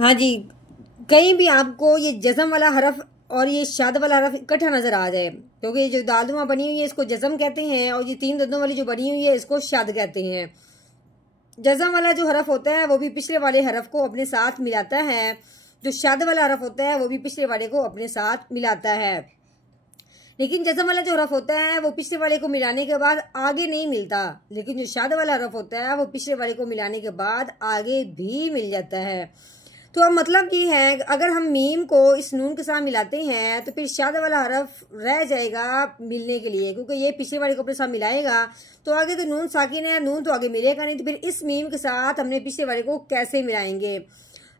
हाँ जी, कहीं भी आपको ये जज़म वाला हरफ और ये शाद वाला हरफ इकट्ठा नजर आ जाए, क्योंकि ये जो दालुमा बनी हुई है इसको जज़म कहते हैं और ये तीन दंदों वाली जो बनी हुई है इसको शाद कहते हैं। जज़म वाला जो हरफ होता है वो भी पिछले वाले हरफ को अपने साथ मिलाता है, जो शाद वाला हरफ होता है वो भी पिछले वाले को अपने साथ मिलाता है। लेकिन जज़म वाला जो हरफ होता है वो पिछले वाले को मिलाने के बाद आगे नहीं मिलता, लेकिन जो शाद वाला हरफ होता है वो पिछले वाले को मिलाने के बाद आगे भी मिल जाता है। तो अब मतलब ये है, अगर हम मीम को इस नून के साथ मिलाते हैं तो फिर शाद वाला हरफ रह जाएगा मिलने के लिए, क्योंकि ये पिछले वाले को अपने साथ मिलाएगा तो आगे तो नून साकिन है, नून तो आगे मिलेगा नहीं, तो फिर इस मीम के साथ हमने पिछले वाले को कैसे मिलाएंगे।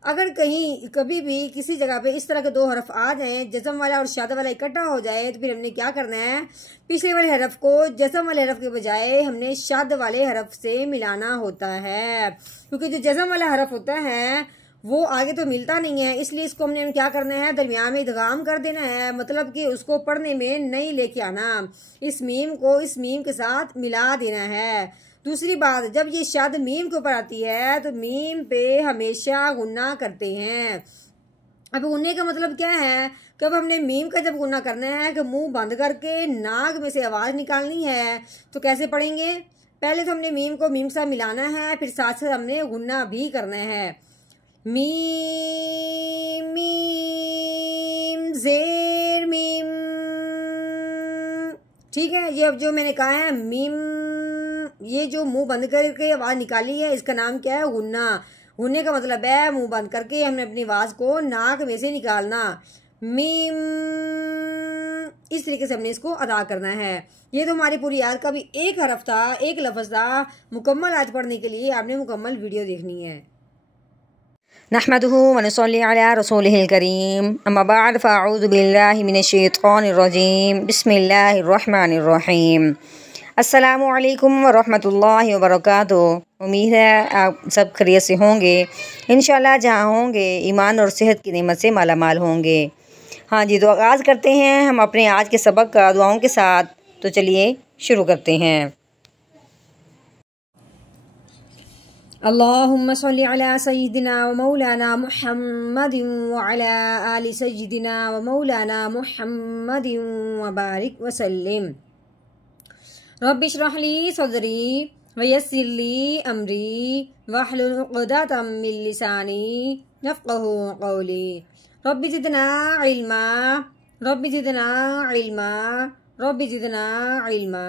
अगर कहीं कभी भी किसी जगह पे इस तरह के दो हरफ आ जाएं, जज़म वाला और शाद वाला इकट्ठा हो जाए, तो फिर हमने क्या करना है, पिछले वाले हरफ को जज़म वाले हरफ के बजाय हमने शाद वाले हरफ से मिलाना होता है, क्योंकि जो जज़म वाला हरफ होता है वो आगे तो मिलता नहीं है, इसलिए इसको हमने क्या करना है, दरमियान में इदगाम कर देना है, मतलब कि उसको पढ़ने में नहीं लेके आना, इस मीम को इस मीम के साथ मिला देना है। दूसरी बात, जब ये शाद मीम के ऊपर आती है तो मीम पे हमेशा गुन्ना करते हैं। अब गुन्ने का मतलब क्या है कि अब हमने मीम का जब गुन्ना करना है कि मुंह बंद करके नाक में से आवाज निकालनी है, तो कैसे पढ़ेंगे, पहले तो हमने मीम को मीम से मिलाना है, फिर साथ साथ हमने गुन्ना भी करना है। मीम मीम जेर मीम, ठीक है। ये अब जो मैंने कहा है मीम, ये जो मुंह बंद करके आवाज निकाली है इसका नाम क्या है, गुन्ना। गुन्ने का मतलब है मुंह बंद करके हमने अपनी आवाज को नाक में से निकालना। मीम, इस तरीके से हमने इसको अदा करना है। ये तो हमारी पूरी आयत का भी एक हरफ था, एक लफ्ज था। मुकम्मल आयत पढ़ने के लिए आपने मुकम्मल वीडियो देखनी है। नहमदुहु व नसल्ली अला रसूलिहिल करीम, अम्मा बाद फ़अऊज़ु बिल्लाहि मिनश्शैतानिर रजीम, बिस्मिल्लाहिर रहमानिर रहीम। अस्सलामु अलैकुम व रहमतुल्लाहि व बरकातुहू। उम्मीद है आप सब खैरियत से होंगे। इंशाल्लाह जहाँ होंगे ईमान और सेहत की नेमत से माला माल होंगे। हाँ जी, तो आगाज़ करते हैं हम अपने आज के सबक का दुआओं के साथ। तो चलिए शुरू करते हैं। अल्लाहुम्मा सल्ली अला सय्यिदिना व मौलाना मुहम्मदिन व अला आलि सय्यिदिना व मौलाना मुहम्मदिन व बारिक व सल्लिम। रब्बि इश्रह ली सदरी व यस्सिर ली अमरी वहलुल उक़दतम मिन लिसानी यफ़क़हू क़ौली। Rabbi ज़िदना इल्मा, rabbi ज़िदना इल्मा, rabbi ज़िदना इल्मा।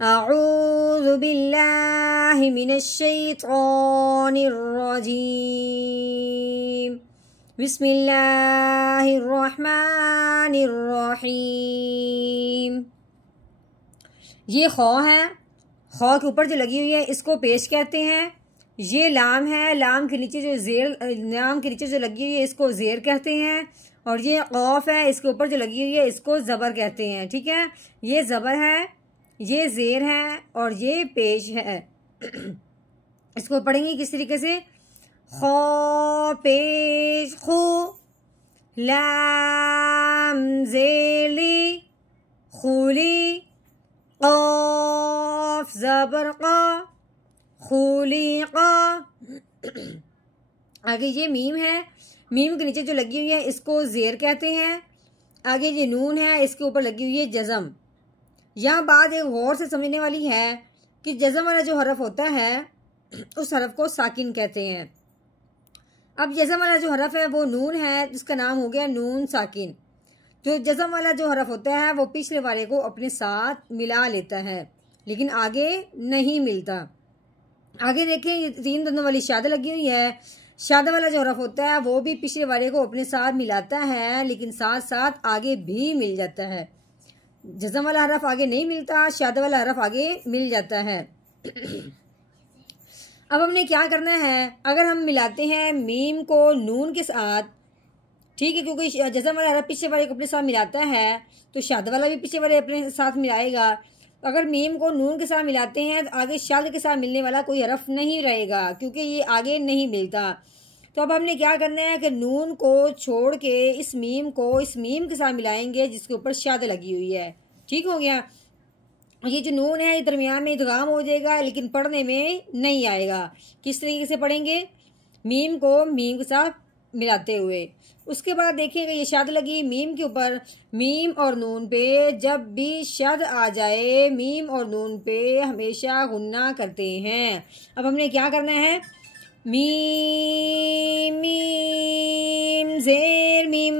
अऊज़ु बिल्लाहि मिनश्शैतानिर रजीम, बिस्मिल्लाहिर रहमानिर रहीम। ये खौ है, खौ के ऊपर जो लगी हुई है इसको पेश कहते हैं। ये लाम है, लाम के नीचे जो जेर, लाम के नीचे जो लगी हुई है इसको जेर कहते हैं। और ये कौफ है, इसके ऊपर जो लगी हुई है इसको ज़बर कहते हैं। ठीक है, ये ज़बर है, ये जेर है और ये पेश है। इसको पढ़ेंगे किस तरीके से, खौ पेश खो, लाम जेली खुली, क़ाफ ज़बर क़ा, खुली क़ा। आगे ये मीम है, मीम के नीचे जो लगी हुई है इसको जेर कहते हैं। आगे ये नून है, इसके ऊपर लगी हुई है जज़म। यहाँ बात एक गौर से समझने वाली है कि जज़म वाला जो हरफ होता है उस हरफ को साकिन कहते हैं। अब जज़म वाला जो हरफ है वो नून है, जिसका नाम हो गया नून साकिन। जो जज़म वाला जो हरफ होता है वो पिछले वाले को अपने साथ मिला लेता है, लेकिन आगे नहीं मिलता। आगे देखें, ये तीन दंदों वाली शाद लगी हुई है। शाद वाला जो हरफ होता है वो भी पिछले वाले को अपने साथ मिलाता है, लेकिन साथ साथ आगे भी मिल जाता है। जज़म वाला हरफ आगे नहीं मिलता, शाद वाला हरफ आगे मिल जाता है। अब हमने क्या करना है, अगर हम मिलाते हैं मीम को नून के साथ, ठीक है, क्योंकि जज़म वाला हरफ पिछले वाले को अपने साथ मिलाता है तो शाद वाला भी पिछले वाले अपने साथ मिलाएगा। अगर मीम को नून के साथ मिलाते हैं तो आगे शाद के साथ मिलने वाला कोई हरफ नहीं रहेगा, क्योंकि ये आगे नहीं मिलता। तो अब हमने क्या करना है कि नून को छोड़ के इस मीम को इस मीम के साथ मिलाएंगे जिसके ऊपर शाद लगी हुई है। ठीक हो गया। ये जो नून है ये दरमियान में इदगाम हो जाएगा, लेकिन पढ़ने में नहीं आएगा। किस तरीके से पढ़ेंगे, मीम को मीम के साथ मिलाते हुए। उसके बाद देखिएगा ये शद लगी मीम के ऊपर, मीम और नून पे जब भी शद आ जाए मीम और नून पे हमेशा गुन्ना करते हैं। अब हमने क्या करना है, मीम मीम जेर मीम।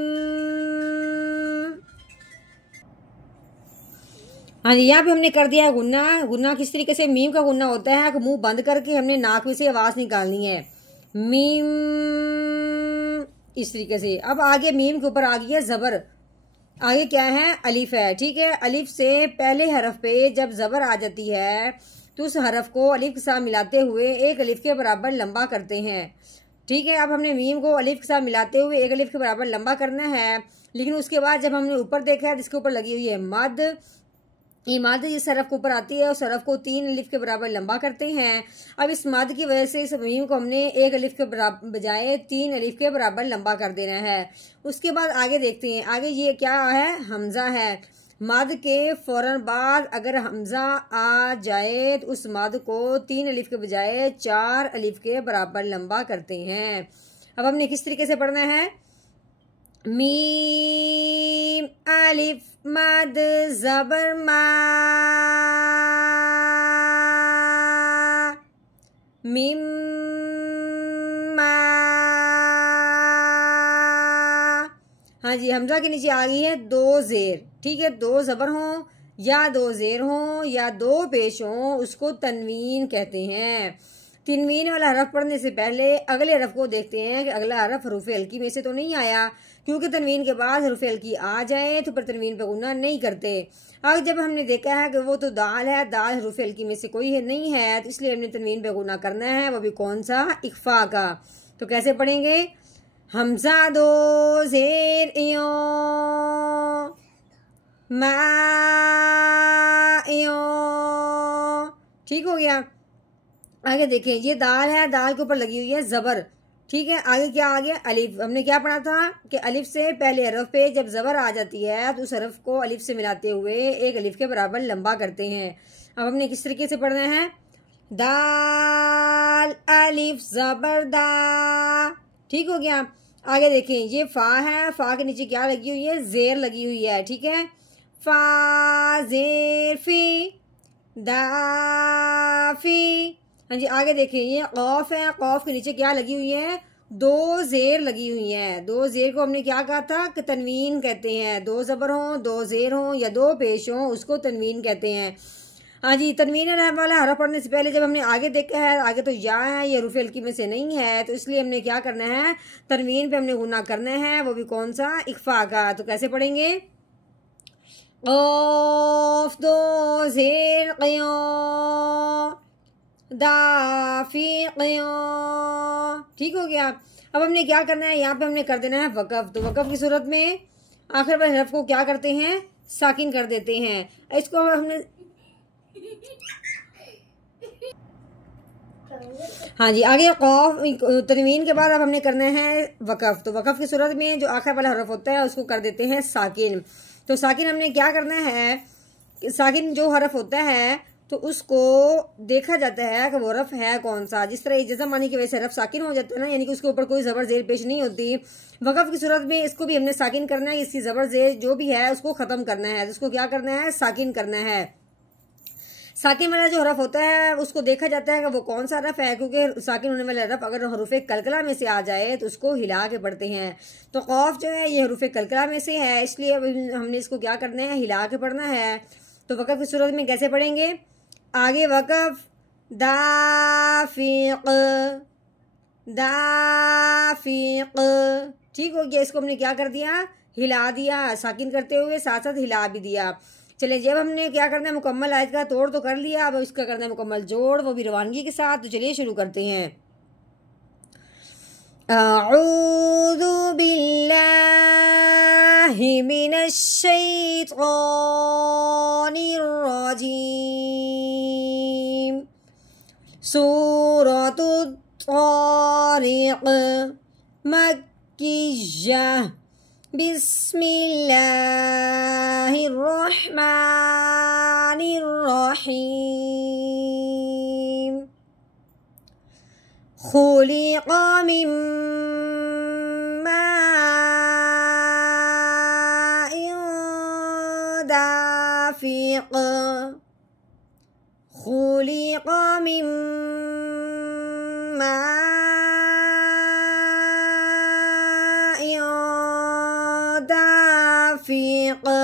हाँ जी, यहाँ पे हमने कर दिया गुन्ना। गुन्ना किस तरीके से, मीम का गुन्ना होता है कि मुंह बंद करके हमने नाक में से आवाज निकालनी है, मीम, इस तरीके से। अब आगे मीम के ऊपर आ गई है जबर, आगे क्या है, अलिफ है, ठीक है। अलिफ से पहले हरफ पे जब जबर आ जाती है तो उस हरफ को अलिफ के साथ मिलाते हुए एक अलिफ के बराबर लंबा करते हैं, ठीक है। अब हमने मीम को अलिफ के साथ मिलाते हुए एक अलिफ के बराबर लंबा करना है, लेकिन उसके बाद जब हमने ऊपर देखा है जिसके ऊपर लगी हुई है मद, ये मद जिस हरफ के ऊपर आती है उस हरफ को 3 अलिफ के बराबर लंबा करते हैं। अब इस मद की वजह से इस मीम को हमने एक अलिफ के बजाय 3 अलिफ के बराबर लंबा कर देना है। उसके बाद आगे देखते हैं, आगे ये क्या है, हमजा है। मद के फौरन बाद अगर हमजा आ जाए तो उस मद को 3 अलिफ के बजाय 4 अलिफ के बराबर लंबा करते हैं। अब हमने किस तरीके से पढ़ना है, मीम अलिफ मद जबर मा, मीम मा। हाँ जी, हमजा के नीचे आ गई है 2 जेर, ठीक है। 2 जबर हों या 2 जेर हों या 2 पेश हों उसको तनवीन कहते हैं। तनवीन वाला हरफ पढ़ने से पहले अगले हरफ को देखते हैं कि अगला हरफ हरूफ हल्की में से तो नहीं आया, क्योंकि तनवीन के बाद हरूफ हल्की आ जाए तो फिर तनवीन पे गुन्ना नहीं करते। अब जब हमने देखा है कि वो तो दाल है, दाल हरूफ हल्की में से कोई है नहीं है, तो इसलिए हमने तनवीन पे गुन्ना करना है, वो भी कौन सा, इख्फा का। तो कैसे पढ़ेंगे, हमजा 2 जेर इयो मा इयो, ठीक हो गया। आगे देखें, ये दाल है, दाल के ऊपर लगी हुई है जबर, ठीक है। आगे क्या आ गया, अलिफ। हमने क्या पढ़ा था कि अलिफ से पहले हरफ पे जब जबर आ जाती है तो उस हरफ को अलिफ से मिलाते हुए एक अलिफ के बराबर लंबा करते हैं। अब हमने किस तरीके से पढ़ना है, दाल अलिफ जबर दा, ठीक हो गया। आगे देखें, ये फा है, फा के नीचे क्या लगी हुई है, जेर लगी हुई है, ठीक है। फा जेर फी दाफी। हाँ जी, आगे देखें, ये कौफ है, कौफ के नीचे क्या लगी हुई है, 2 जेर लगी हुई हैं। 2 जेर को हमने क्या कहा था कि तनवीन कहते हैं। 2 जबर हों, 2 जेर हों या 2 पेश हों उसको तनवीन कहते हैं। हाँ जी, तनवीन वाला हरफ पढ़ने से पहले जब हमने आगे देखा है, आगे तो या है, ये हरूफ हल्की में से नहीं है, तो इसलिए हमने क्या करना है, तनवीन पे हमने गुना करना है, वो भी कौन सा, इख्फा का। तो कैसे पढ़ेंगे, क़ाफ़ 2 ज़ेर क़िया दाफी क़िया, ठीक हो गया। अब हमने क्या करना है, यहाँ पे हमने कर देना है वक़फ़। तो वक़फ़ की सूरत में आखिर वाले हरफ को क्या करते हैं, साकिन कर देते हैं। इसको हमने हाँ जी, आगे कौफ तनवीन के बाद अब हमने करना है वक़फ़। तो वक़फ़ की सूरत में जो आखिर वाला हरफ होता है उसको कर देते हैं साकिन। तो साकिन हमने क्या करना है, साकिन जो हरफ होता है तो उसको देखा जाता है कि वो हरफ है कौन सा। जिस तरह जज़म आने की वजह से हरफ साकिन हो जाता है ना, यानी कि उसके ऊपर कोई ज़बर ज़ेर पेश नहीं होती। वक़फ़ की सूरत में इसको भी हमने साकिन करना है, इसकी ज़बर ज़ेर जो भी है उसको ख़त्म करना है। तो उसको क्या करना है, साकिन करना है। साकिन वाला जो हरफ होता है उसको देखा जाता है कि वो कौन सा हरफ है, क्योंकि साकिन होने वाला हरफ अगर हरूफ कलकला में से आ जाए तो उसको हिला के पढ़ते हैं। तो क़ौफ़ जो है ये हरूफ कलकला में से है, इसलिए हमने इसको क्या करना है, हिला के पढ़ना है। तो वक़फ़ की सूरत में कैसे पढ़ेंगे, आगे वक़फ़ दाफ़िक़ दाफ़िक़, ठीक हो गया। इसको हमने क्या कर दिया, हिला दिया, साकिन करते हुए साथ साथ हिला भी दिया। चले, जब हमने क्या करना है, मुकम्मल आयत का तोड़ तो कर लिया, अब इसका करना है मुकम्मल जोड़, वो भी रवानगी के साथ। तो चलिए शुरू करते हैं। अऊज़ु बिल्लाहि मिनश शैतानिर रजीम। सूरतुत तारिक़ मक्किय्या। बिस्मिल्लाहिर्रहमानिर्रहीम। खुलिक़ मिन माइन दाफ़िक़, खुलिक़ मिन माइन दाफ़िक़।